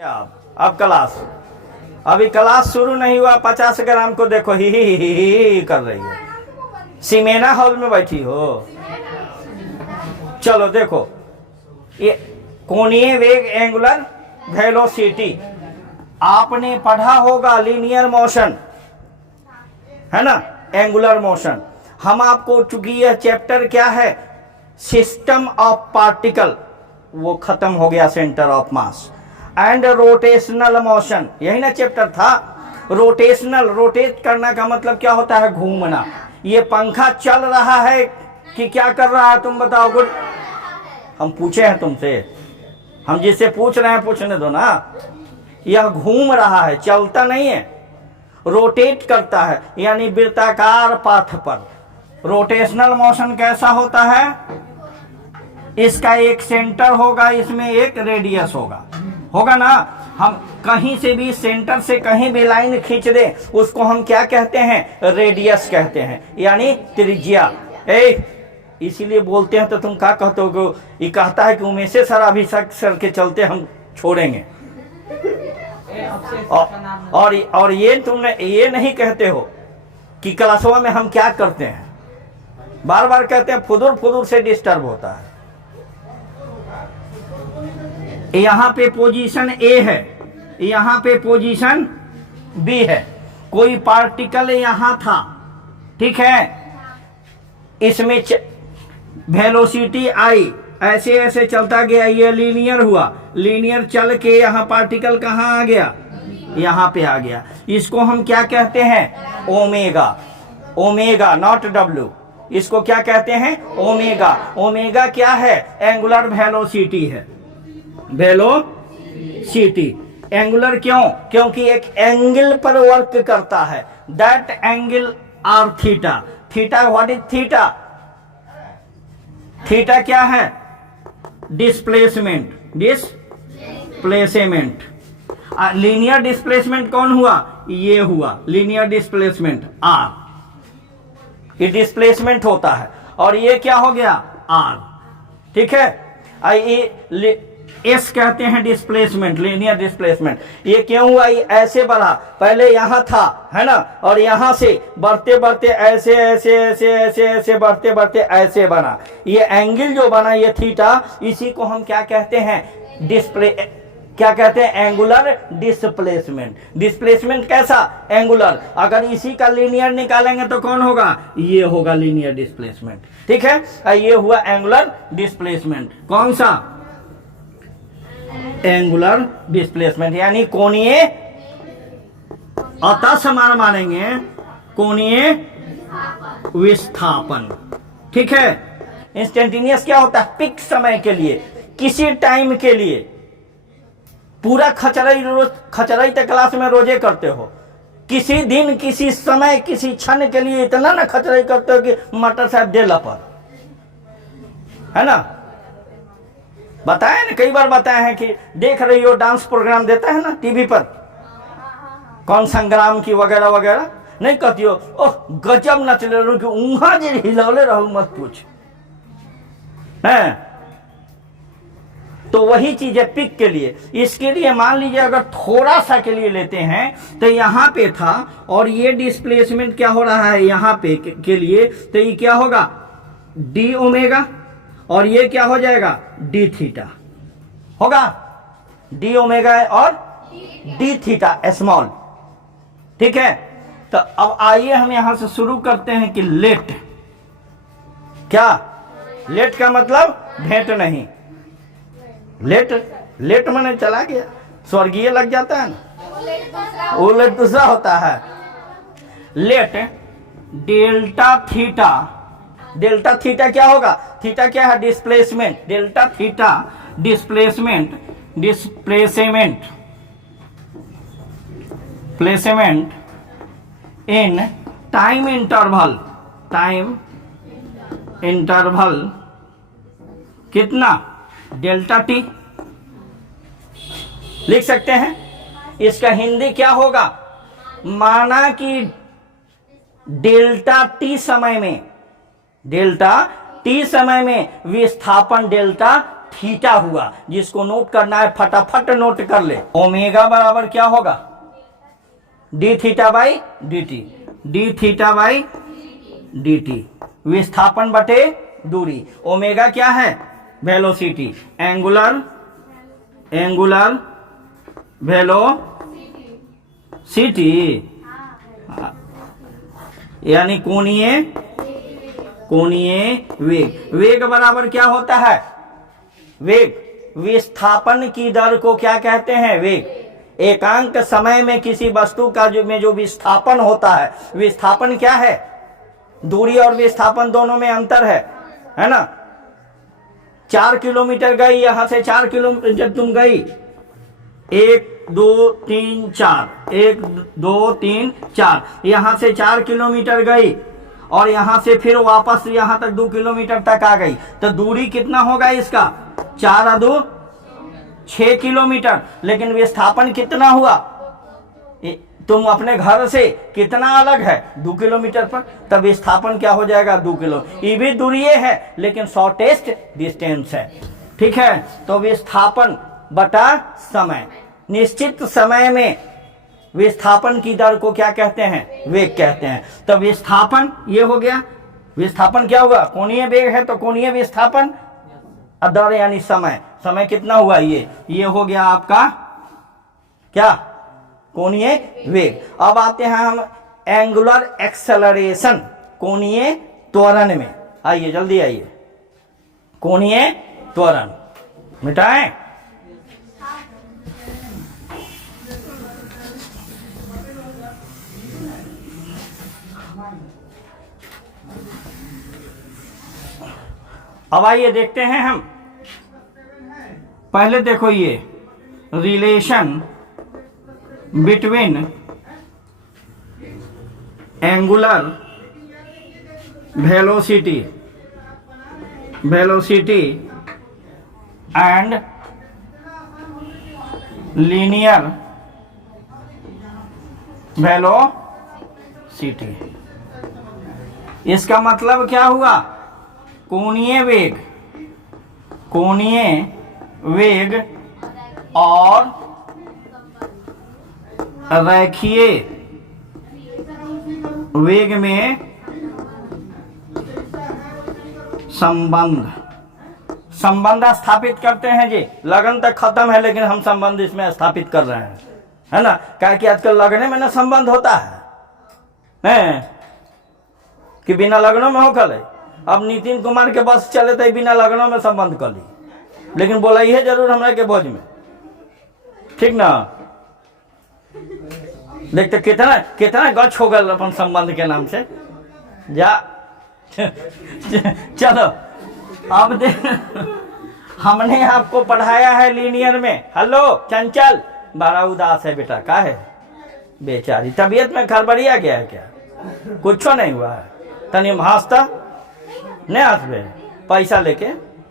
अब क्लास अभी क्लास शुरू नहीं हुआ। 50 ग्राम को देखो ही कर रही है। सिमेना हॉल में बैठी हो। चलो देखो, ये कोणीय वेग एंगुलर वेलोसिटी आपने पढ़ा होगा। लीनियर मोशन है ना, एंगुलर मोशन। हम आपको, चूंकि यह चैप्टर क्या है, सिस्टम ऑफ पार्टिकल, वो खत्म हो गया। Centre of mass and rotational motion, यही ना चैप्टर था। रोटेशनल, रोटेट करना का मतलब क्या होता है? घूमना। ये पंखा चल रहा है कि क्या कर रहा है, तुम बताओ। गुड, हम पूछे हैं तुमसे, हम जिससे पूछ रहे हैं पूछने दो ना। यह घूम रहा है, चलता नहीं है, रोटेट करता है, यानी वृत्ताकार पाथ पर। रोटेशनल मोशन कैसा होता है? इसका एक सेंटर होगा, इसमें एक रेडियस होगा ना। हम कहीं से भी, सेंटर से कहीं भी लाइन खींच दे, उसको हम क्या कहते हैं? रेडियस कहते हैं, यानी त्रिज्या। इसीलिए बोलते हैं तो तुम क्या कहते हो? ये कहता है कि उमेश सर अभी सर के चलते हम छोड़ेंगे। और ये तुमने ये नहीं कहते हो कि क्लासों में हम क्या करते हैं। बार बार कहते हैं, फुदुर फुदुर से डिस्टर्ब होता है। यहां पे पोजीशन ए है, यहां पे पोजीशन बी है। कोई पार्टिकल यहां था, ठीक है, इसमें वेलोसिटी आई, ऐसे ऐसे चलता गया, ये लीनियर हुआ। लीनियर चल के यहां पार्टिकल कहां आ गया? यहां पे आ गया। इसको हम क्या कहते हैं? ओमेगा। Omega, not W. इसको क्या कहते हैं? ओमेगा। ओमेगा क्या है? एंगुलर वेलोसिटी है। वेलोसिटी एंगुलर क्यों? क्योंकि एक एंगल पर वर्क करता है। That angle are theta. Theta, what is theta? Theta क्या है? डिस्प्लेसमेंट। डिस्प्लेसमेंट। लीनियर डिस्प्लेसमेंट कौन हुआ? ये हुआ लीनियर डिस्प्लेसमेंट, आर। ये डिस्प्लेसमेंट होता है। और ये क्या हो गया? आर, ठीक है। ये एस कहते हैं डिस्प्लेसमेंट, लीनियर डिस्प्लेसमेंट। ये क्यों हुआ? ये ऐसे बढ़ा, पहले यहां था, है ना, और यहां से बढ़ते बढ़ते ऐसे ऐसे ऐसे ऐसे ऐसे बढ़ते बढ़ते ऐसे बना। ये एंगल जो बना, ये थीटा, इसी को हम क्या कहते हैं? क्या कहते हैं? Angular displacement. डिस्प्लेसमेंट कैसा? एंगुलर। अगर इसी का लीनियर निकालेंगे तो कौन होगा? ये होगा लीनियर डिस्प्लेसमेंट, ठीक है। ये हुआ एंगुलर डिस्प्लेसमेंट। कौन सा? एंगुलर डिस्प्लेसमेंट, यानी कोणीय, अतः समान मानेंगे, कोणीय विस्थापन, ठीक है। इंस्टेंटेनियस क्या होता है? पिक समय के लिए, किसी टाइम के लिए। पूरा खचराई तक क्लास में रोजे करते हो। किसी दिन, किसी समय, किसी क्षण के लिए इतना ना खचराई करते हो कि मटर साहब दे लपर, है ना। बताए ना, कई बार बताए हैं कि देख रही हो डांस प्रोग्राम देता है ना टीवी पर, कौन संग्राम की वगैरह वगैरह, नहीं कहती हो ओह गजब नच ले रही, ऊहा जे हिलौले रहो मत पूछ, है। तो वही चीज है पिक के लिए। इसके लिए मान लीजिए अगर थोड़ा सा के लिए लेते हैं, तो यहां पे था और ये डिस्प्लेसमेंट क्या हो रहा है यहां पे के लिए, तो ये क्या होगा? डी ओमेगा, और ये क्या हो जाएगा? डी थीटा होगा। डी ओमेगा और डी थीटा स्मॉल, ठीक है। तो अब आइए हम यहां से शुरू करते हैं कि लेट। क्या? लेट का मतलब भेंट नहीं। लेट, लेट माने चला गया, स्वर्गीय लग जाता है ना, वो लेट दूसरा होता है। Let delta theta. Delta theta क्या होगा? थीटा क्या है? Displacement. Delta theta displacement, displacement placement in time interval. Time interval कितना? डेल्टा टी लिख सकते हैं। इसका हिंदी क्या होगा? माना कि डेल्टा टी समय में, डेल्टा टी समय में विस्थापन डेल्टा थीटा हुआ, जिसको नोट करना है फटाफट नोट कर ले। ओमेगा बराबर क्या होगा, D theta by d t, d theta by d T, विस्थापन बटे दूरी। ओमेगा क्या है, वेलोसिटी, एंगुलर वेलोसिटी, यानी कोणीय वेग। वेग बराबर क्या होता है, वेग विस्थापन की दर को क्या कहते हैं, वेग। एकांक समय में किसी वस्तु का जो विस्थापन होता है, विस्थापन क्या है, दूरी और विस्थापन दोनों में अंतर है ना। 4 किलोमीटर गई, यहां से 4 किलोमीटर जब तुम गई, 1 2 3 4, 1 2 3 4, यहां से 4 किलोमीटर गई और यहां से फिर वापस यहां तक 2 किलोमीटर तक आ गई, तो दूरी कितना होगा इसका, 4 और 2 6 किलोमीटर। लेकिन विस्थापन कितना हुआ, तुम अपने घर से कितना अलग है, 2 किलोमीटर पर, तब विस्थापन क्या हो जाएगा, 2 किलो। ये भी दूरी है लेकिन शॉर्टेस्ट डिस्टेंस है, ठीक है। तो विस्थापन बटा समय, निश्चित समय में विस्थापन की दर को क्या कहते हैं, वेग कहते हैं। तो विस्थापन ये हो गया, विस्थापन क्या हुआ, कोणीय वेग है तो कोणीय विस्थापन, दर यानी समय, समय कितना हुआ, ये हो गया आपका क्या, कोणीय वेग। अब आते हैं हम एंगुलर एक्सेलरेशन, कोणीय त्वरण में। आइए जल्दी आइए, कोणीय त्वरण मिटाएं। अब आइए देखते हैं हम, पहले देखो ये relation between angular velocity and linear velocity. इसका मतलब क्या हुआ, कोणीय वेग और रेखीय वेग में संबंध स्थापित करते हैं जी। लगन तक खत्म है लेकिन हम संबंध इसमें स्थापित कर रहे हैं, है ना। क्या कि आजकल लगने में ना संबंध होता है कि बिना लगनों में हो कल। अब नितिन कुमार के बस चले तो बिना लगनों में संबंध कर ली, लेकिन बोला ही है जरूर हमरा के भोज में, ठीक ना। देखते कितना गच हो गया अपन संबंध के नाम से जा। चलो अब हमने आपको पढ़ाया है लीनियर में। हेलो चंचल, बड़ा उदास है बेटा, का है बेचारी, तबीयत में गड़बड़िया गया है क्या, कुछ नहीं हुआ है, तनी हंसता नहीं, हंसबे पैसा लेके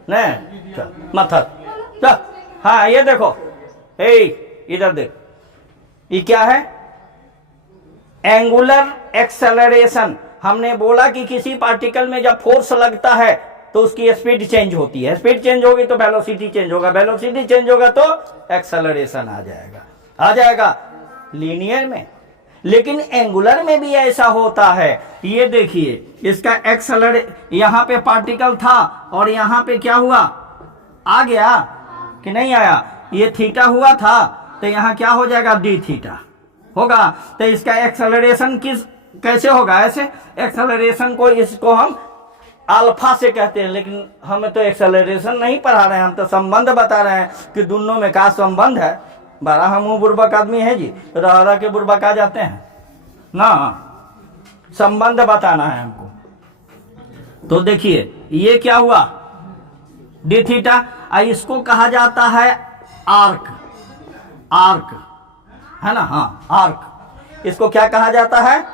नहीं, चल मत चल। हाँ ये देखो, इधर देख, ये क्या है, एंगुलर एक्सेलरेशन। हमने बोला कि किसी पार्टिकल में जब फोर्स लगता है तो उसकी स्पीड चेंज होती है, स्पीड चेंज होगी तो वेलोसिटी चेंज होगा, वेलोसिटी चेंज होगा तो एक्सेलरेशन आ जाएगा लीनियर में। लेकिन एंगुलर में भी ऐसा होता है। ये देखिए, इसका यहां पे पार्टिकल था और यहां पे क्या हुआ, आ गया कि नहीं आया, ये थीटा हुआ था तो यहां क्या हो जाएगा, डी थीटा होगा। तो इसका एक्सेलरेशन कैसे होगा, ऐसे एक्सेलरेशन को, इसको हम अल्फा से कहते हैं, लेकिन हमें तो एक्सेलरेशन नहीं पढ़ा रहे हैं, हम तो संबंध बता रहे हैं कि दोनों में का संबंध है। बड़ा हम बुर्बक आदमी है जी, रह के बुर्बक आ जाते हैं ना, संबंध बताना है हमको। तो देखिए ये क्या हुआ, डी थीटा, इसको कहा जाता है आर्क है ना, हाँ आर्क, इसको क्या कहा जाता है,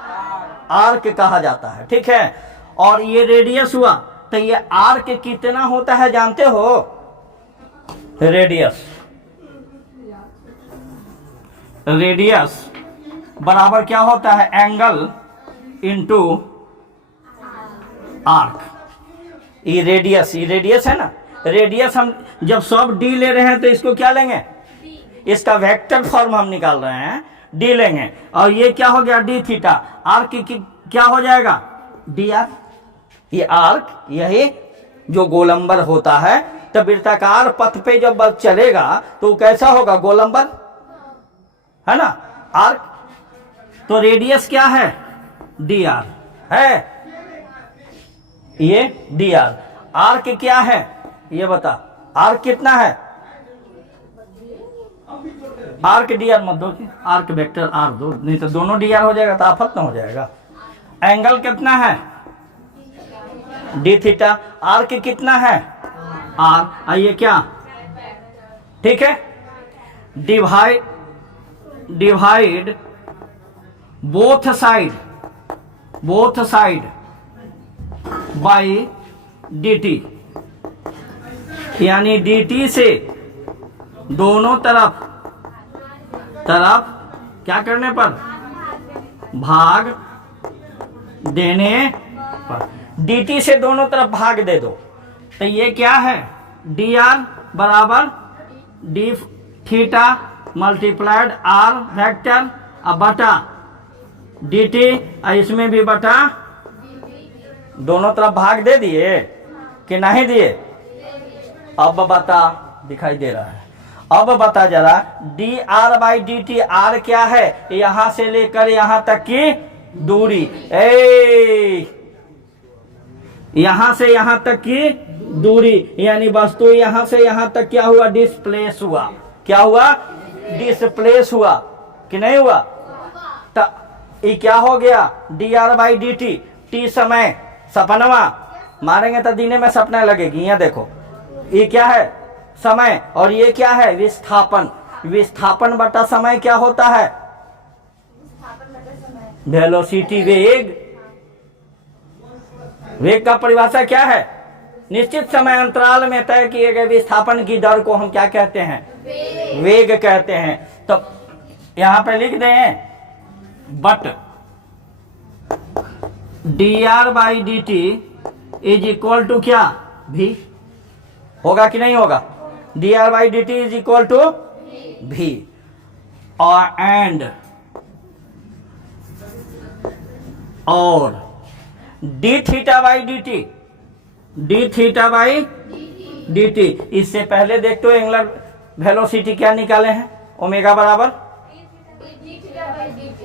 आर्क कहा जाता है, ठीक है। और ये रेडियस हुआ, तो ये आर्क कितना होता है जानते हो, रेडियस बराबर क्या होता है, एंगल इंटू आर्क। ये रेडियस है ना, रेडियस हम जब सब डी ले रहे हैं तो इसको क्या लेंगे, इसका वेक्टर फॉर्म हम निकाल रहे हैं, डी लेंगे। और ये क्या हो गया डी थीटा, आर्क की क्या हो जाएगा डी आर। ये आर्क यही जो गोलंबर होता है, तो वृत्ताकार पथ पे जब बल चलेगा तो कैसा होगा, गोलंबर है ना, आर्क। तो रेडियस क्या है डी आर है, ये डी आर। आर्क क्या है ये बता, आर्क कितना है, आर्क डी आर मत दो, आर्क वेक्टर आर दो, नहीं तो दोनों डी आर हो जाएगा तो आफत ना हो जाएगा। एंगल कितना है डी थीटा, आर्क कितना है आर, आइए क्या, ठीक है। Divide both side by dt, यानी dt से दोनों तरफ क्या करने पर, भाग देने पर, dt से दोनों तरफ भाग दे दो। तो ये क्या है dr बराबर d theta multiplied r vector अब बटा dt, इसमें भी बटा, दोनों तरफ भाग दे दिए कि नहीं दिए। अब बता, दिखाई दे रहा है, अब बता जरा d r by d t, आर क्या है, यहां से लेकर यहां तक की दूरी, यहां से यहां तक की दूरी, यानी वस्तु यहां से यहां तक क्या हुआ, डिस्प्लेस हुआ, क्या हुआ, डिस्प्लेस हुआ कि नहीं हुआ। तो ये क्या हो गया D r by d T, T समय सपनवा मारेंगे तो दिने में सपना लगेगी, यहाँ देखो ये क्या है समय, और ये क्या है विस्थापन, विस्थापन बटा समय क्या होता है, वेलोसिटी वेग। वेग का परिभाषा क्या है, निश्चित समय अंतराल में तय किए गए विस्थापन की दर को हम क्या कहते हैं, वेग कहते हैं। तो यहां पे लिख दें but d r by d t is equal to क्या भी, होगा कि नहीं होगा, d r by d t is equal to भी, और एंड और d theta by d t, d theta by d t. इससे पहले देख तो एंगुलर वेलोसिटी क्या निकाले हैं, ओमेगा बराबर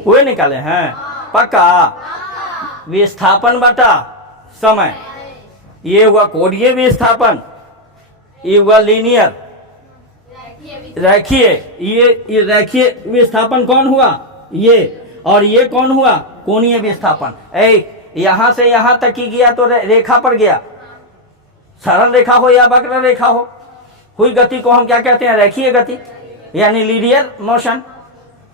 वो निकाले हैं पक्का, विस्थापन बटा समय, ये हुआ कोणीय विस्थापन, ये हुआ लीनियर रेखीय, ये रेखीय विस्थापन कौन हुआ ये, और ये कौन हुआ कोणीय विस्थापन। यहां से यहां तक ही गया तो रेखा पर गया, सरल रेखा हो या वक्र रेखा हो, हुई गति को हम क्या कहते हैं, रेखीय गति यानी लीनियर मोशन,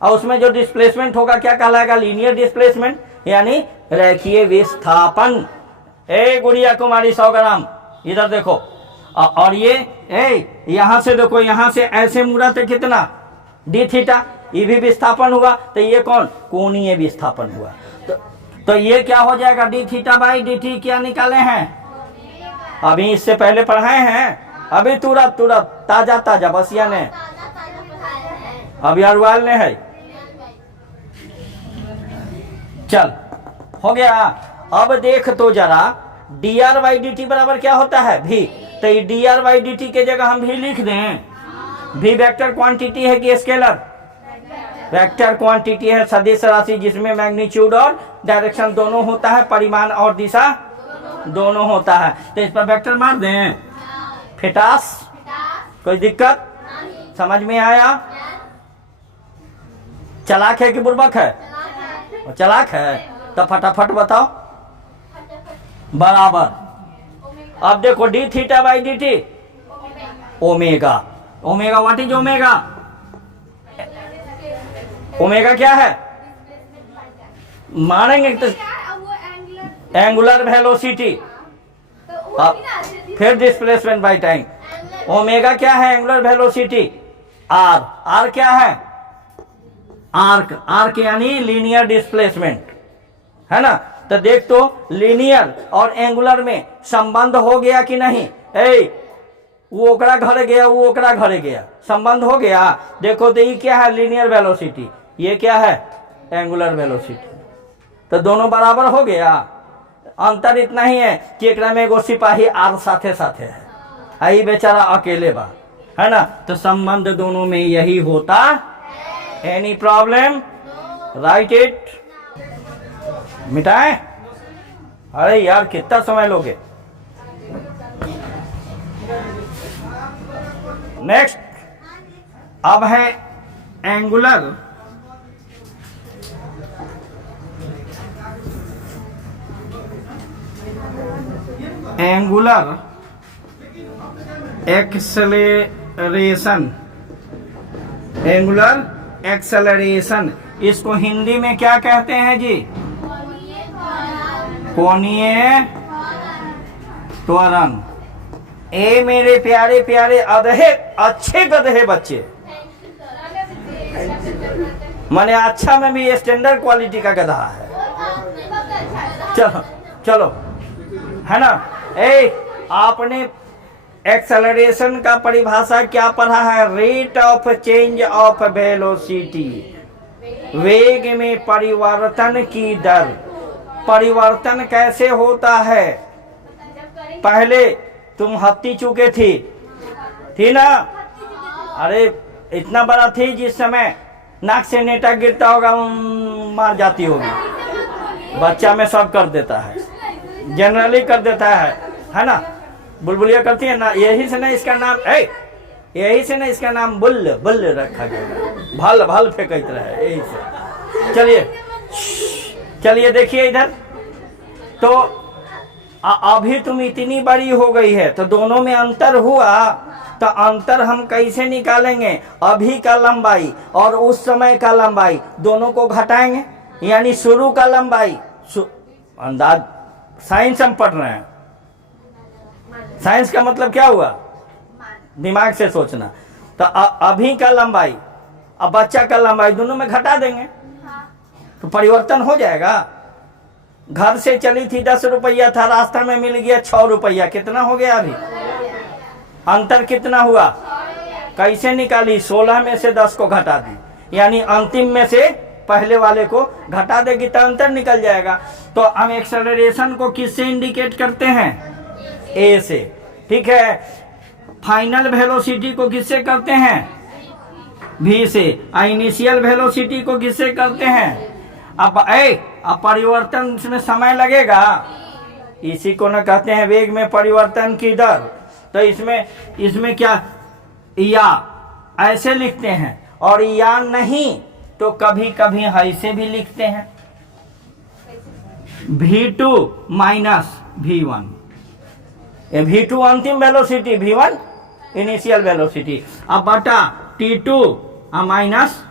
और उसमें जो डिस्प्लेसमेंट होगा क्या कहलाएगा, लीनियर डिस्प्लेसमेंट यानी रेखीय विस्थापन। गुड़िया कुमारी 100 ग्राम इधर देखो, और ये यहां से देखो, यहां से ऐसे मुड़ा तो कितना डी थीटा, ये भी विस्थापन हुआ, तो ये कौन कोणीय विस्थापन हुआ। तो ये क्या हो जाएगा D theta by d T, क्या निकाले हैं अभी, इससे पहले पढ़ाए हैं अभी, तुरंत ताजा बसिया ने अभी अरवाल ने है, चल हो गया। अब देख तो जरा d r by d T बराबर क्या होता है भी, तो ये D r by d T के जगह हम भी लिख दें, भी वेक्टर क्वांटिटी है कि स्केलर, वेक्टर क्वांटिटी है, सदिश राशि जिसमें मैग्नीट्यूड और डायरेक्शन दोनों होता है, परिमाण और दिशा दोनों होता है। तो इस पर वेक्टर मार दें, फिटास, कोई दिक्कत समझ में आया, चालाक है कि बुर्बक है, चालाक है तो फटाफट बताओ बराबर। अब देखो D theta by d T omega, omega what is omega, omega क्या है मानेंगे तो एंगुलर वेलोसिटी, अब फिर डिस्प्लेसमेंट बाय टाइम, ओमेगा क्या है एंगुलर वेलोसिटी, आर, आर क्या है आर्क, आर्क यानी लीनियर डिस्प्लेसमेंट है ना। तो देख तो लीनियर और एंगुलर में संबंध हो गया कि नहीं, वो ओकरा घरे गया, वो ओकरा घरे गया, संबंध हो गया। देखो तो ये क्या है, लीनियर वेलोसिटी, ये क्या है, एंगुलर वेलोसिटी। तो दोनों बराबर हो गया। अंतर इतना ही है कि एक में एगो सिपाही आर साथे साथे है, आई बेचारा अकेले बा, है ना। तो संबंध दोनों में यही होता। Any problem, write it. मिटाएं? अरे यार कितना समय लोगे। नेक्स्ट अब है एंगुलर एक्सेलरेशन। एंगुलर एक्सेलरेशन इसको हिंदी में क्या कहते हैं जी? कोणीय त्वरण। ए मेरे प्यारे प्यारे अधे अच्छे गधे बच्चे, माने अच्छा में भी स्टैंडर्ड क्वालिटी का गधा है। चलो चलो, है ना। आपने एक्सेलरेशन का परिभाषा क्या पढ़ा है? Rate of change of velocity, वेग में परिवर्तन की दर। परिवर्तन कैसे होता है? पहले तुम हत्ती चुके थी ना? अरे इतना बड़ा थी जिस समय नाक से नेटा गिरता होगा मार जाती होगी। बच्चा में सब कर देता है, जनरली कर देता है ना। बुलबुलिया करती है ना, यही से ना इसका नाम यही से ना इसका नाम बुल बुल रखा गया। भल भल फेंकते रहे यही से। चलिए देखिए इधर। तो अभी तुम इतनी बड़ी हो गई है तो दोनों में अंतर हुआ, तो अंतर हम कैसे निकालेंगे? अभी का लंबाई और उस समय का लंबाई दोनों को घटाएंगे, यानी शुरू का लंबाई। अंदाज साइंस हम पढ़ रहे हैं। साइंस का मतलब क्या हुआ? दिमाग से सोचना। तो अभी का लंबाई अब बच्चा का लंबाई दोनों में घटा देंगे तो परिवर्तन हो जाएगा। घर से चली थी 10 रुपया था, रास्ता में मिल गया 6 रुपया, कितना हो गया? अभी अंतर कितना हुआ? कैसे निकाली? 16 में से 10 को घटा दी, यानी अंतिम में से पहले वाले को घटा देगी तो अंतर निकल जाएगा। तो हम एक्सेलरेशन को किससे इंडिकेट करते हैं? ए से, ठीक है। फाइनल वेलोसिटी को किससे करते हैं? भी से। इनिशियल वेलोसिटी को किससे करते हैं? अब परिवर्तन में समय लगेगा, इसी को न कहते हैं वेग में परिवर्तन की दर। तो इसमें क्या या ऐसे लिखते हैं, और या नहीं तो कभी कभी ऐसे भी लिखते हैं, v2 माइनस v1। v2 अंतिम वेलोसिटी, v1 इनिशियल वेलोसिटी, अब बटा t2 माइनस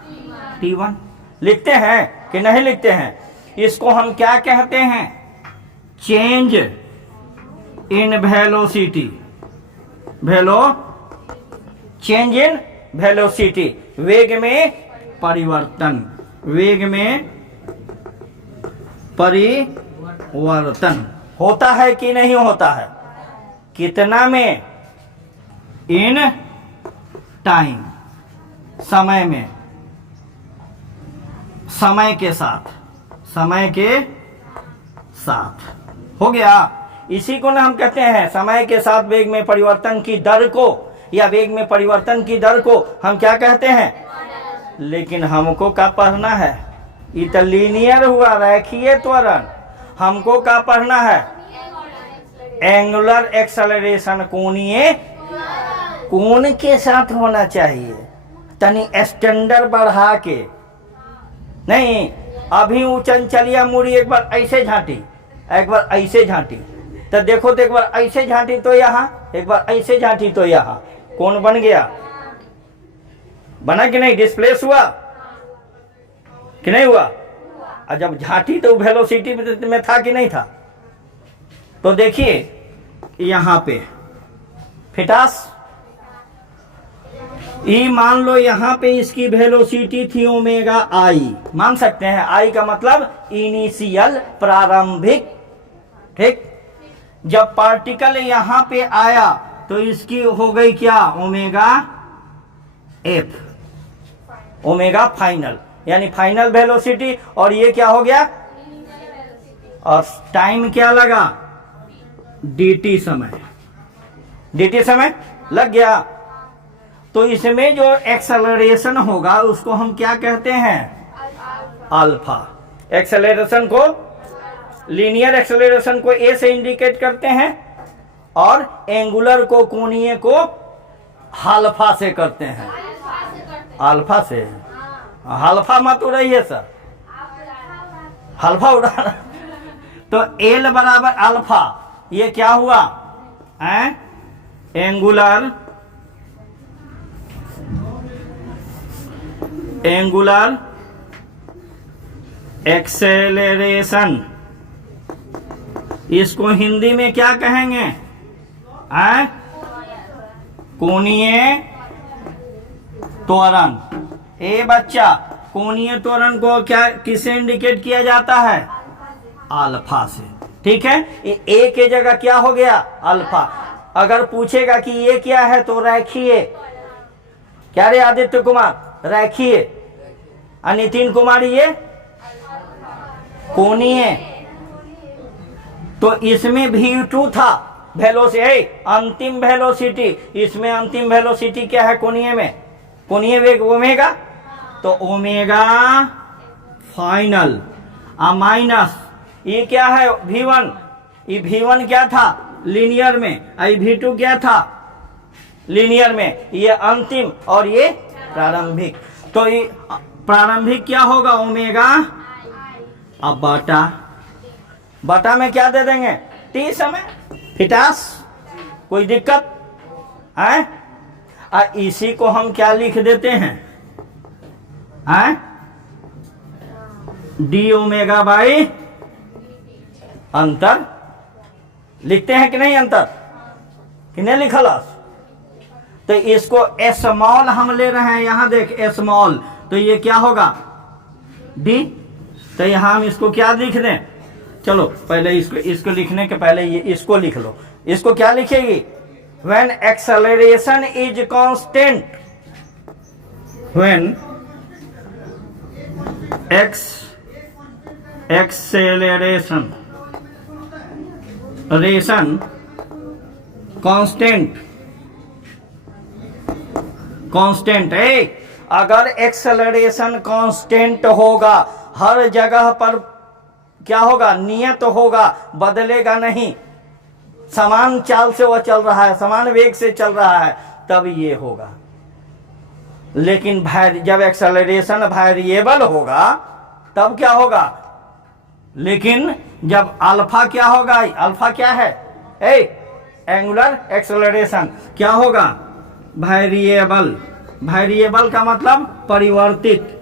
t1 लिखते हैं कि नहीं लिखते हैं? इसको हम क्या कहते हैं? Change in velocity. Change in velocity, वेग में परिवर्तन। वेग में परिवर्तन होता है कि नहीं होता है? कितना में? इन टाइम, समय में, समय के साथ, समय के साथ हो गया। इसी को ना हम कहते हैं समय के साथ वेग में परिवर्तन की दर को, या वेग में परिवर्तन की दर को हम क्या कहते हैं? लेकिन हमको क्या पढ़ना है? ये तो लीनियर हुआ, रेखीय त्वरण। हमको क्या पढ़ना है? एंगुलर एक्सेलरेशन, कोणीय कोण के साथ होना चाहिए, तनी स्टैंडर्ड बढ़ा के नहीं। अभी चंचलिया मुड़ी एक बार ऐसे झांटी, एक बार ऐसे झांटी, तो देखो तो एक बार ऐसे झांटी तो यहाँ, एक बार ऐसे झांटी तो यहाँ, कौन बन गया? बना कि नहीं? डिस्प्लेस हुआ कि नहीं हुआ? और जब झांटी तो वेलोसिटी में था कि नहीं था? तो देखिए यहां पे फिटास ई मान लो, यहां पे इसकी वेलोसिटी थी ओमेगा आई, मान सकते हैं। आई का मतलब इनिशियल, प्रारंभिक, ठीक। जब पार्टिकल यहां पे आया तो इसकी हो गई क्या, ओमेगा एफ, ओमेगा फाइनल, यानी फाइनल वेलोसिटी। और ये क्या हो गया, और टाइम क्या लगा, dt समय, dt समय लग गया। तो इसमें जो एक्सेलरेशन होगा उसको हम क्या कहते हैं, अल्फा। एक्सेलरेशन को, लीनियर एक्सेलरेशन को ए से इंडिकेट करते हैं और एंगुलर को, कोणीय को अल्फा से करते हैं, अल्फा से। अल्फा मत उड़ाइए सर, अल्फा उड़ा। तो एल बराबर अल्फा, ये क्या हुआ, एंगुलर एक्सेलरेशन। इसको हिंदी में क्या कहेंगे, कोणीय त्वरण। ए बच्चा, कोणीय त्वरण को क्या, किससे इंडिकेट किया जाता है, अल्फा से। ठीक है, ए के जगह क्या हो गया, अल्फा। अगर पूछेगा कि ये क्या है तो रैखीय, क्या रे आदित्य कुमार, रैखीय। नितिन कुमार ये कोणीय। तो इसमें v2 था वेलोसिटी, अंतिम वेलोसिटी। इसमें अंतिम वेलोसिटी क्या है, कोणीय में, कोणीय वेग ओमेगा। तो ओमेगा फाइनल माइनस ये क्या है, v1। ये v1 क्या था, लीनियर में। आई v2 क्या था, लीनियर में। ये अंतिम और ये प्रारंभिक। तो ये प्रारंभिक क्या होगा, ओमेगा। अब बटा में क्या दे देंगे, टी समय, फिटास, कोई दिक्कत है। इसी को हम क्या लिख देते हैं, डी ओमेगा बाई अंतर। लिखते हैं कि नहीं अंतर, कि नहीं लिखलस। तो इसको स्मॉल हम ले रहे हैं, यहां देख स्मॉल। तो ये क्या होगा, डी। तो यहां हम इसको क्या लिख दें, चलो पहले इसको लिखने के पहले ये इसको लिख लो। इसको क्या लिखेगी, when acceleration is constant, when acceleration constant है। अगर एक्सेलरेशन कांस्टेंट होगा, हर जगह पर क्या होगा, नियत होगा, बदलेगा नहीं, समान चाल से वह चल रहा है, समान वेग से चल रहा है, तब ये होगा। लेकिन जब एक्सेलरेशन वेरिएबल होगा तब क्या होगा, लेकिन जब अल्फा क्या होगा, अल्फा क्या है, एंगुलर एक्सेलरेशन क्या होगा, वेरिएबल। वेरिएबल का मतलब परिवर्तित।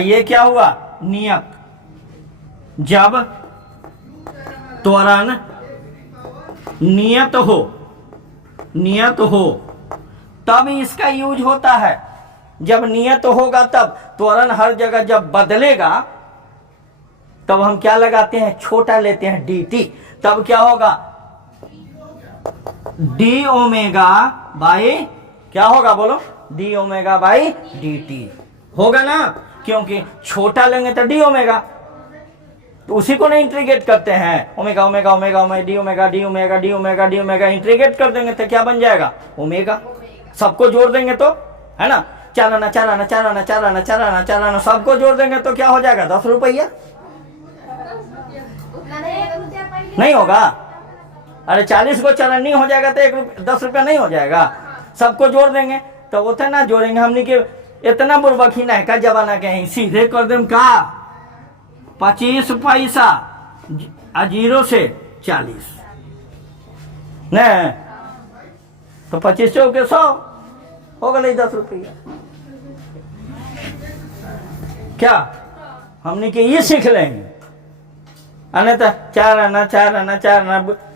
ये क्या हुआ, नियत। जब त्वरण नियत हो तब इसका यूज होता है। जब नियत होगा तब, त्वरण हर जगह जब बदलेगा तब हम क्या लगाते हैं, छोटा लेते हैं dt। तब क्या होगा, डी ओमेगा बाई, क्या होगा बोलो, डी ओमेगा बाई dt होगा ना, क्योंकि छोटा लेंगे तो डी ओमेगा। तो उसी को नहीं इंटीग्रेट करते हैं, omega omega omega omega D omega D omega D omega D omega, integrate कर देंगे तो क्या बन जाएगा, ओमेगा। सबको जोड़ देंगे तो, है ना, चार आना सबको जोड़ देंगे तो क्या हो जाएगा, 10 रुपया। नहीं होगा, अरे 40 को चलनी हो जाएगा तो 10 रुपया नहीं हो जाएगा। सबको जोड़ देंगे तो होता ना, जोड़ेंगे हमने के इतना बुर्बकी नहीं का जमाना के हैं, सीधे कर दें का 25 पैसा 0 से 40 न, तो 25 चौके 100 हो गए 10 रुपया। क्या हमने के ये सीख लेंगे, अने तो चार आना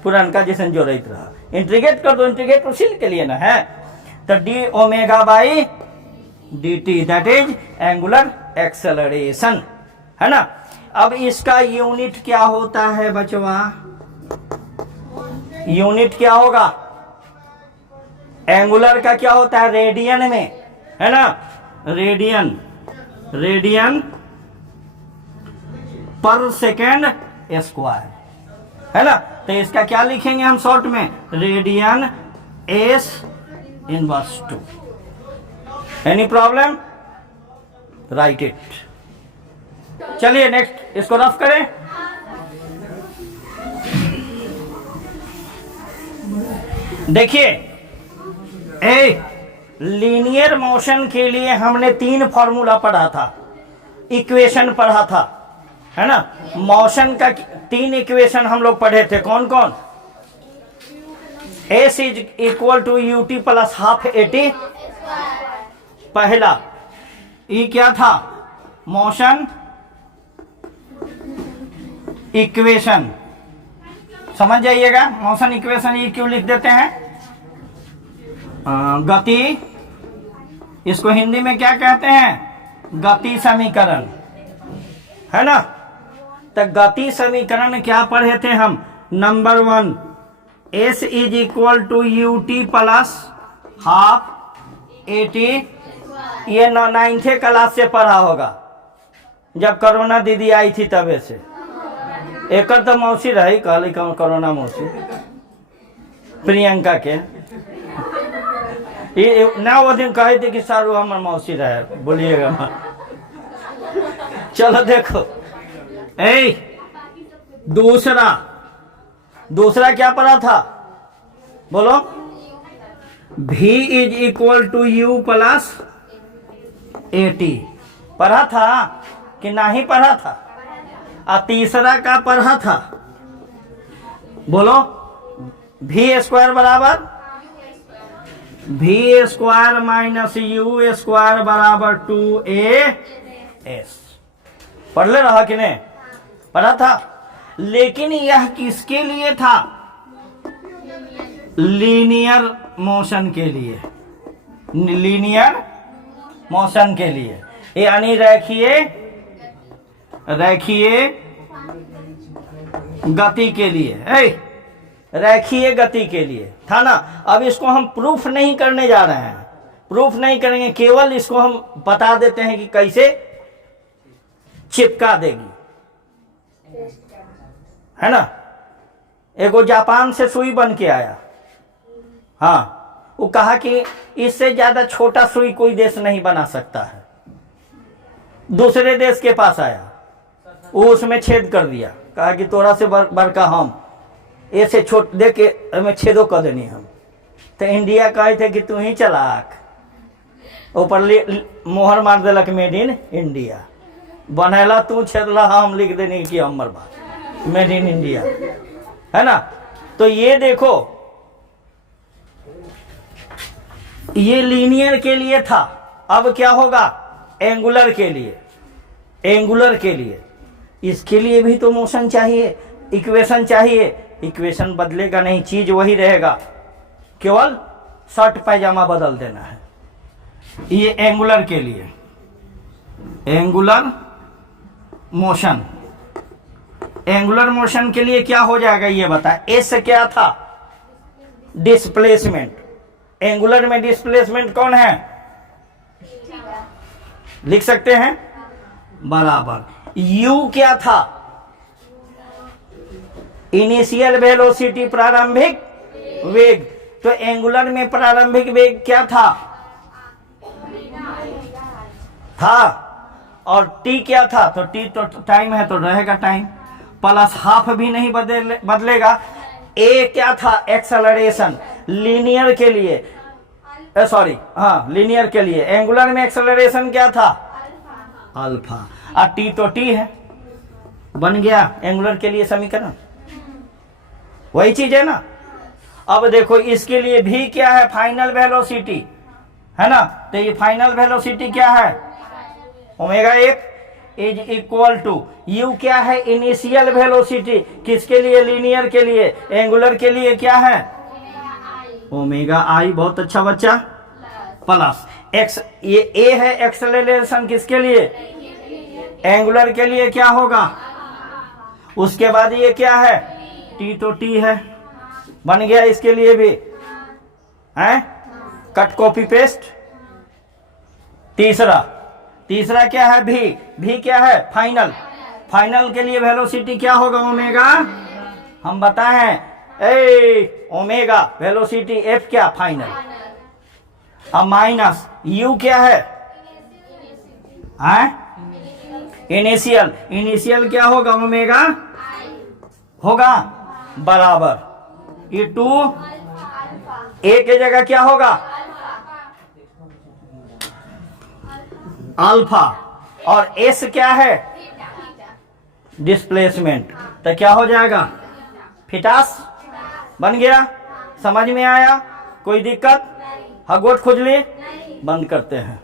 पुरान का जैसे जोड़ित रहा। इंटीग्रेट कर दो, इंटीग्रेट उसी के लिए ना है। तो D omega by d T, that is angular acceleration, है ना। अब इसका यूनिट क्या होता है बचवा, यूनिट क्या होगा? एंगुलर का क्या होता है? रेडियन में, है ना? रेडियन, रेडियन पर सेकेंड स्क्वायर, है ना? तो इसका क्या लिखेंगे हम शॉर्ट में? Radian S inverse 2। Any problem? Write it. चलिए नेक्स्ट इसको रफ करें। देखिए, लीनियर मोशन के लिए हमने 3 फॉर्मूला पढ़ा था, इक्वेशन पढ़ा था, है ना? मोशन का 3 इक्वेशन हम लोग पढ़े थे। कौन कौन? S is equal to u t plus half a t, पहला। ये क्या था? मोशन इक्वेशन, समझ जाइएगा। मोशन इक्वेशन ये क्यों लिख देते हैं? गति, इसको हिंदी में क्या कहते हैं? गति समीकरण, है ना? तो गति समीकरण क्या पढ़े थे हम? Number 1, s is equal to u t plus half a t. ये 9th क्लास से पढ़ा होगा, जब कोरोना दीदी आई थी तबे से। एक तो मौसी रही, कहली कोरोना मौसी प्रियंका के। ये ना वो दिन कहे थे कि सारू हमार मौसी रहे, बोलिएगा मत। चलो देखो, दूसरा क्या पढ़ा था? बोलो। V is equal to u plus a t, पढ़ा था कि नहीं पढ़ा था? और तीसरा का पढ़ा था? बोलो। V स्क्वायर बराबर V square minus you square बराबर 2AS। पढ़ ले रहा कि नहीं? पढ़ा था। लेकिन यह किसके लिए था? लीनियर मोशन के लिए, लीनियर मोशन के लिए, यानी रैखिए गति के लिए, रैखिए गति के लिए था ना। अब इसको हम प्रूफ नहीं करने जा रहे हैं, प्रूफ नहीं करेंगे, केवल इसको हम बता देते हैं कि कैसे चिपका देगी, है ना? एगो जापान से सुई बन के आया, हाँ, वो कहा कि इससे ज्यादा छोटा सुई कोई देश नहीं बना सकता है। दूसरे देश के पास आया, वो उसमें छेद कर दिया, कहा कि तोरा से बड़का हम, ऐसे छोट दे के हमें छेदो कर देनी हम। तो इंडिया कहे थे कि तू ही चलाक, ऊपर मोहर मार दिलक मेड इन इंडिया, बनैला तू, छेदला हम, लिख देनी कि हमर बात मेड इन इंडिया, है ना? तो ये देखो, ये लीनियर के लिए था। अब क्या होगा? एंगुलर के लिए, एंगुलर के लिए, इसके लिए भी तो मोशन चाहिए, इक्वेशन चाहिए। इक्वेशन बदलेगा नहीं, चीज वही रहेगा, केवल शर्ट पैजामा बदल देना है। ये एंगुलर के लिए, एंगुलर मोशन, एंगुलर मोशन के लिए क्या हो जाएगा ये बता। एस क्या था? डिस्प्लेसमेंट। एंगुलर में डिस्प्लेसमेंट कौन है? लिख सकते हैं बराबर। यू क्या था? इनिशियल वेलोसिटी, प्रारंभिक वेग। तो एंगुलर में प्रारंभिक वेग क्या था? और टी क्या था? तो टी तो टाइम है, तो रहेगा टाइम, प्लस हाफ भी नहीं बदलेगा। ए क्या था? एक्सेलरेशन। लीनियर के लिए, सॉरी, हाँ, लीनियर के लिए। एंगुलर में एक्सेलरेशन क्या था? अल्फा। और टी तो टी है, बन गया एंगुलर के लिए समीकरण, वही चीज है ना। अब देखो, इसके लिए भी क्या है? फाइनल वेलोसिटी, है ना? तो ये फाइनल वेलोसिटी क्या है? Omega 1 is equal to u क्या है? Initial velocity. किसके लिए? लीनियर के लिए। एंगुलर के लिए क्या है? ओमेगा आई। बहुत अच्छा बच्चा। प्लस एक्स, ये ए है एक्सेलरेशन, किसके लिए? एंगुलर के लिए क्या होगा? उसके बाद ये क्या है? टी तो टी है, बन गया इसके लिए भी हैं, कट कॉपी पेस्ट। तीसरा क्या है, भी क्या है, फाइनल। फाइनल के लिए वेलोसिटी क्या होगा, ओमेगा। हम बताएं ओमेगा वेलोसिटी, एफ क्या, फाइनल। अब माइनस यू क्या है, इनिशियल क्या होगा, ओमेगा होगा बराबर ये 2 ए के जगह क्या होगा, अल्फा। और एस क्या है, डिस्प्लेसमेंट। तो क्या हो जाएगा, फिटास बन गया। समझ में आया, कोई दिक्कत, हगोट खुजली, बंद करते हैं।